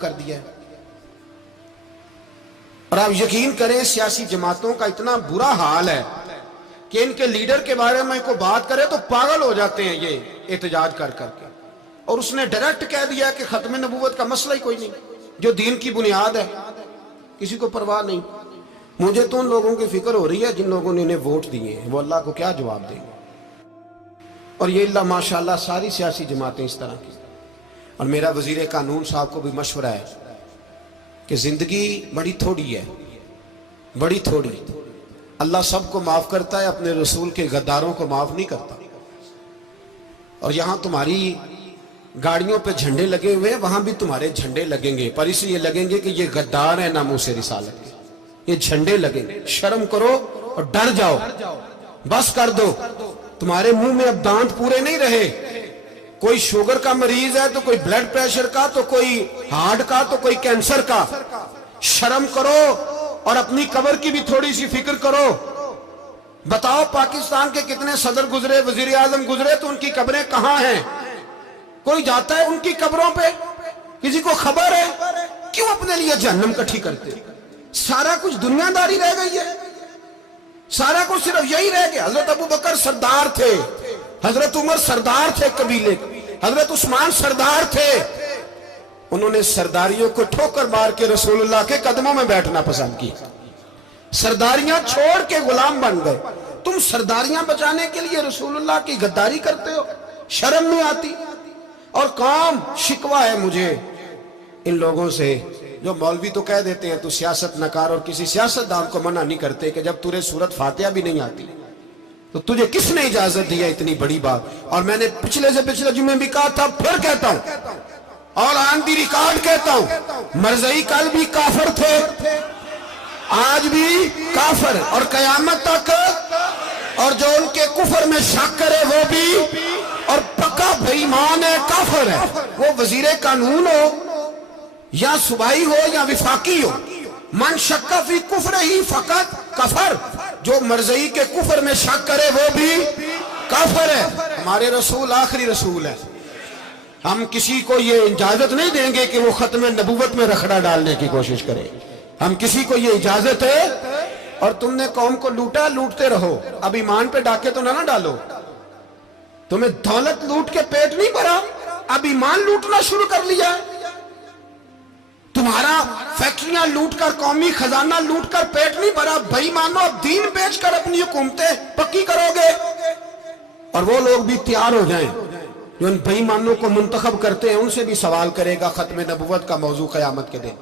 کر دیا ہے۔ اور آپ یقین کریں سیاسی جماعتوں کا اتنا برا حال ہے کہ ان کے لیڈر کے بارے میں کوئی بات کرے تو پاگل ہو جاتے ہیں یہ احتجاج کر کر کے، اور اس نے ڈائریکٹ کہہ دیا کہ ختم نبوت کا مسئلہ ہی کوئی نہیں، جو دین کی بنیاد ہے، کسی کو پرواہ نہیں۔ مجھے تو ان لوگوں کی فکر ہو رہی ہے جن لوگوں نے انہیں ووٹ دیے ہیں، وہ اللہ کو کیا جواب دیں گے۔ اور یہ اللہ ماشاءاللہ ساری سیاسی جماعتیں اس طرح کی۔ اور میرا وزیر قانون صاحب کو بھی مشورہ ہے کہ زندگی بڑی تھوڑی ہے، بڑی تھوڑی، اللہ سب کو معاف کرتا ہے، اپنے رسول کے غداروں کو معاف نہیں کرتا۔ اور یہاں تمہاری گاڑیوں پہ جھنڈے لگے ہوئے ہیں، وہاں بھی تمہارے جھنڈے لگیں گے، پر اس لیے لگیں گے کہ یہ غدار ہیں ناموس رسالت کے، یہ جھنڈے لگیں گے۔ شرم کرو اور ڈر جاؤ، بس کر دو۔ تمہارے منہ میں اب دانت پورے نہیں رہے، کوئی شوگر کا مریض ہے تو کوئی بلڈ پریشر کا، تو کوئی ہارٹ کا، تو کوئی کینسر کا۔ شرم کرو اور اپنی قبر کی بھی تھوڑی سی فکر کرو۔ بتاؤ پاکستان کے کتنے صدر گزرے، وزیر اعظم گزرے، تو ان کی قبریں کہاں ہیں؟ کوئی جاتا ہے ان کی قبروں پہ؟ کسی کو خبر ہے؟ کیوں اپنے لیے جہنم کٹھی کرتے؟ سارا کچھ دنیا داری رہ گئی ہے، سارا کچھ صرف یہی رہ گیا۔ حضرت ابو بکر سردار تھے، حضرت عمر سردار تھے قبیلے، حضرت عثمان سردار تھے، انہوں نے سرداریوں کو ٹھوکر مار کے رسول اللہ کے قدموں میں بیٹھنا پسند کی، سرداریاں چھوڑ کے غلام بن گئے۔ تم سرداریاں بچانے کے لیے رسول اللہ کی غداری کرتے ہو، شرم نہیں آتی؟ اور کام شکوہ ہے مجھے ان لوگوں سے جو مولوی تو کہہ دیتے ہیں تو سیاست نکار، اور کسی سیاستدان کو منع نہیں کرتے کہ جب تجھے سورت فاتحہ بھی نہیں آتی تو تجھے کس نے اجازت دی ہے اتنی بڑی بات؟ اور میں نے پچھلے سے پچھلے جمعے بھی کہا تھا، پھر کہتا ہوں اور آن دی ریکارڈ کہتا ہوں، مرزائی کل بھی کافر تھے، آج بھی کافر، اور قیامت تک، اور جو ان کے کفر میں شک کرے وہ بھی، اور پکا بے ایمان ہے، کافر ہے۔ وہ وزیر قانون ہو یا صوبائی ہو یا وفاقی ہو، من شک فی کفر ہی فقط کفر، جو مرزائی کے کفر میں شک کرے وہ بھی کافر ہے۔ ہمارے رسول آخری رسول ہے، ہم کسی کو یہ اجازت نہیں دیں گے کہ وہ ختم نبوت میں رکھڑا ڈالنے کی کوشش کرے، ہم کسی کو یہ اجازت ہے۔ اور تم نے قوم کو لوٹا، لوٹتے رہو، اب ایمان پہ ڈاکے تو نہ ڈالو۔ تمہیں دولت لوٹ کے پیٹ نہیں بھرا، اب ایمان لوٹنا شروع کر لیا ہے۔ تمہارا فیکٹریاں لوٹ کر، قومی خزانہ لوٹ کر پیٹ نہیں بھرا، بھائی مانو اب دین بیچ کر اپنی حکومتیں پکی کرو گے۔ اور وہ لوگ بھی تیار ہو جائیں جو ان بھائی مانوں کو منتخب کرتے ہیں، ان سے بھی سوال کرے گا ختم نبوت کا موضوع قیامت کے دن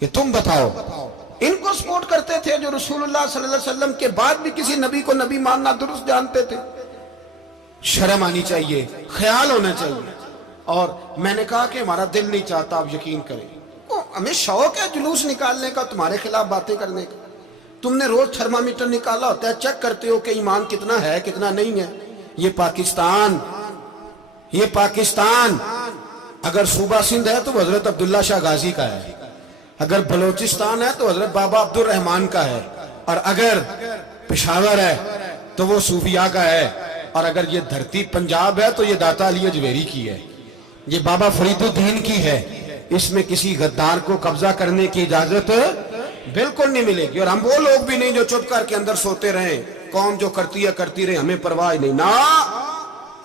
کہ تم بتاؤ۔ ان کو سپورٹ کرتے تھے جو رسول اللہ صلی اللہ علیہ وسلم کے بعد بھی کسی نبی کو نبی ماننا درست جانتے تھے۔ شرم آنی چاہیے، خیال ہونا چاہیے۔ اور میں نے کہا کہ ہمارا دل نہیں چاہتا، آپ یقین کریں، ہمیں شوق ہے جلوس نکالنے کا، تمہارے خلاف باتیں کرنے کا۔ تم نے روز تھرمامیٹر نکالا ہوتا ہے، چیک کرتے ہو کہ ایمان کتنا ہے کتنا نہیں ہے۔ یہ پاکستان، یہ پاکستان اگر صوبہ سندھ ہے تو حضرت عبداللہ شاہ غازی کا ہے، اگر بلوچستان ہے تو حضرت بابا عبد الرحمان کا ہے، اور اگر پشاور ہے تو وہ صوفیاء کا ہے، اور اگر یہ دھرتی پنجاب ہے تو یہ داتا علی اجویری کی ہے، یہ بابا فرید الدین کی ہے۔ اس میں کسی غدار کو قبضہ کرنے کی اجازت بالکل نہیں ملے گی۔ اور ہم وہ لوگ بھی نہیں جو چپ کر کے اندر سوتے رہیں، قوم جو کرتی ہے کرتی رہے، ہمیں پرواہ نہیں، نہ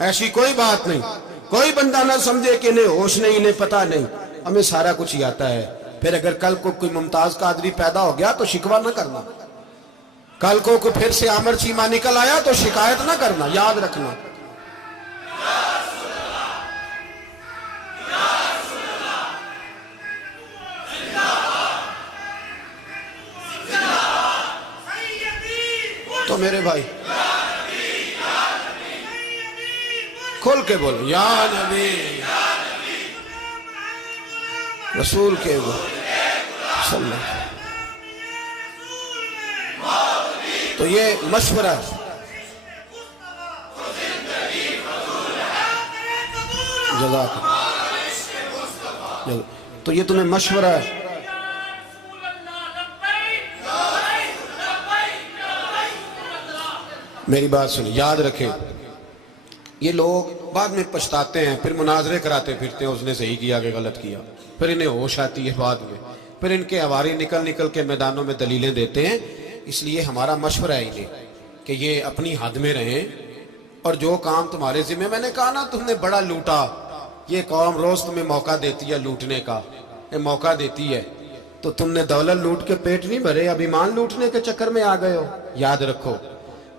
ایسی کوئی بات نہیں۔ کوئی بندہ نہ سمجھے کہ انہیں ہوش نہیں، انہیں پتہ نہیں، ہمیں سارا کچھ ہی آتا ہے۔ پھر اگر کل کو کوئی ممتاز قادری پیدا ہو گیا تو شکوہ نہ کرنا، کل کو کوئی پھر سے عامر چیمہ نکل آیا تو شکایت نہ کرنا، یاد رکھنا۔ تو میرے بھائی کھول کے بولو، یا نبی رسول کے وہ صلی اللہ۔ تو یہ مشورہ جزاک اللہ، تو یہ تمہیں مشورہ ہے۔ میری بات سنیں، یاد رکھیں، یہ لوگ بعد میں پچھتاتے ہیں، پھر مناظرے کراتے پھرتے ہیں اس نے صحیح کیا کہ غلط کیا، پھر انہیں ہوش آتی ہے بعد میں، پھر ان کے ہواری نکل نکل کے میدانوں میں دلیلیں دیتے ہیں۔ اس لیے ہمارا مشورہ ہے انہیں کہ یہ اپنی حد میں رہیں، اور جو کام تمہارے ذمہ، میں نے کہا نا تم نے بڑا لوٹا، یہ قوم روز تمہیں موقع دیتی ہے لوٹنے کا، یہ موقع دیتی ہے، تو تم نے دولت لوٹ کے پیٹ نہیں بھرے، اب ایمان لوٹنے کے چکر میں آ گئے ہو۔ یاد رکھو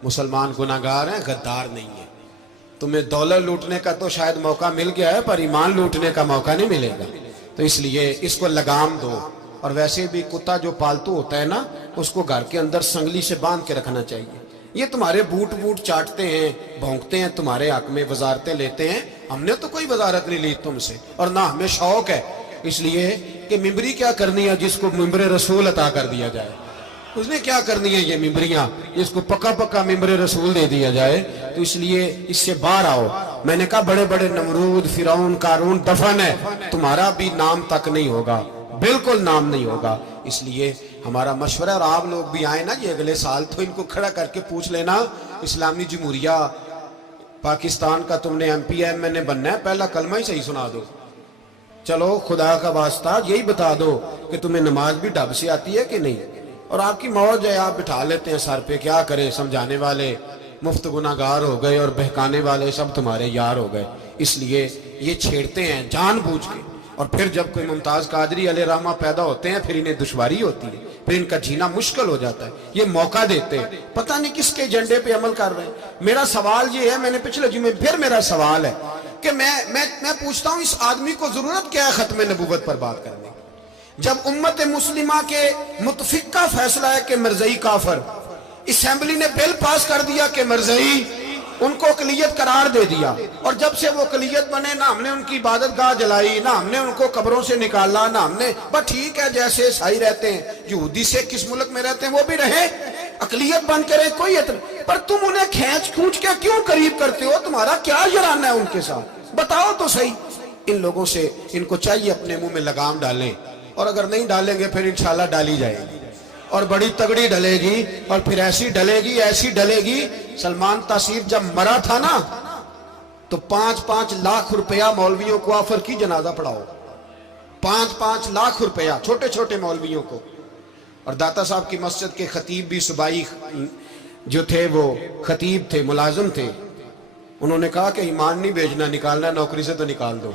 مسلمان گناہگار ہیں، غدار نہیں ہے۔ تمہیں دولت لوٹنے کا تو شاید موقع مل گیا ہے، پر ایمان لوٹنے کا موقع نہیں ملے گا، تو اس لیے اس کو لگام دو۔ اور ویسے بھی کتا جو پالتو ہوتا ہے نا، اس کو گھر کے اندر سنگلی سے باندھ کے رکھنا چاہیے۔ یہ تمہارے بوٹ چاٹتے ہیں، بھونکتے ہیں تمہارے حق میں، وزارتیں لیتے ہیں، ہم نے تو کوئی وزارت نہیں لی تم سے، اور نہ ہمیں شوق ہے، اس لیے کہ ممبری کیا کرنی ہے جس کو ممبر رسول عطا کر دیا جائے، اس نے کیا کرنی ہے یہ ممبریاں جس کو پکا ممبر رسول دے دیا جائے، تو اس لیے اس سے باہر آؤ۔ میں نے کہا بڑے بڑے نمرود، فرعون، قارون دفن ہے، تمہارا بھی نام تک نہیں ہوگا، بالکل نام نہیں ہوگا۔ اس لیے ہمارا مشورہ، اور آپ لوگ بھی آئیں نا یہ اگلے سال، تو ان کو کھڑا کر کے پوچھ لینا، اسلامی جمہوریہ پاکستان کا تم نے MPM نے بننا ہے، پہلا کلمہ ہی صحیح سنا دو، چلو خدا کا واسطہ یہی بتا دو کہ تمہیں نماز بھی ڈھب سے آتی ہے کہ نہیں، اور آپ کی موج ہے، آپ بٹھا لیتے ہیں سر پہ، کیا کریں، سمجھانے والے مفت گناہگار ہو گئے اور بہکانے والے سب تمہارے یار ہو گئے۔ اس لیے یہ چھیڑتے ہیں جان بوجھ کے، اور پھر جب کوئی ممتاز قادری علیہ رحمہ پیدا ہوتے ہیں، پھر انہیں دشواری ہوتی ہے، پھر ان کا جینا مشکل ہو جاتا ہے، یہ موقع دیتے ہیں، پتہ نہیں کس کے ایجنڈے پہ عمل کر رہے ہیں۔ میرا سوال یہ ہے، میں نے پچھلے جمعے پھر میرا سوال ہے کہ میں پوچھتا ہوں، اس آدمی کو ضرورت کیا ہے ختم نبوت پر بات کرنے کی، جب امت مسلمہ کے متفق کا فیصلہ ہے کہ مرزائی کافر، اسمبلی نے بل پاس کر دیا کہ مرزائی، ان کو اقلیت قرار دے دیا، اور جب سے وہ اقلیت بنے، نہ ہم نے ان کی عبادت گاہ جلائی، نہ ہم نے ان کو قبروں سے نکالا، نہ ہم نے، بس ٹھیک ہے جیسے عیسائی رہتے ہیں، یہودی سے کس ملک میں رہتے ہیں وہ بھی رہے، اقلیت بن کے رہے، کوئی اعتراض، پر تم انہیں کھینچ کے کیوں قریب کرتے ہو؟ تمہارا کیا جرانہ ہے ان کے ساتھ؟ بتاؤ تو صحیح۔ ان لوگوں سے ان کو چاہیے اپنے منہ میں لگام ڈالیں، اور اگر نہیں ڈالیں گے پھر انشاءاللہ ڈالی جائے گی، اور بڑی تگڑی ڈلے گی، اور پھر ایسی ڈلے گی۔ سلمان تاثیر جب مرا تھا نا، تو 5-5 لاکھ روپیہ مولویوں کو آفر کی جنازہ پڑھاؤ، 5-5 لاکھ روپیہ چھوٹے چھوٹے مولویوں کو۔ اور داتا صاحب کی مسجد کے خطیب بھی صوبائی جو تھے، وہ خطیب تھے، ملازم تھے، انہوں نے کہا کہ ایمان نہیں بھیجنا، نکالنا نوکری سے تو نکال دو۔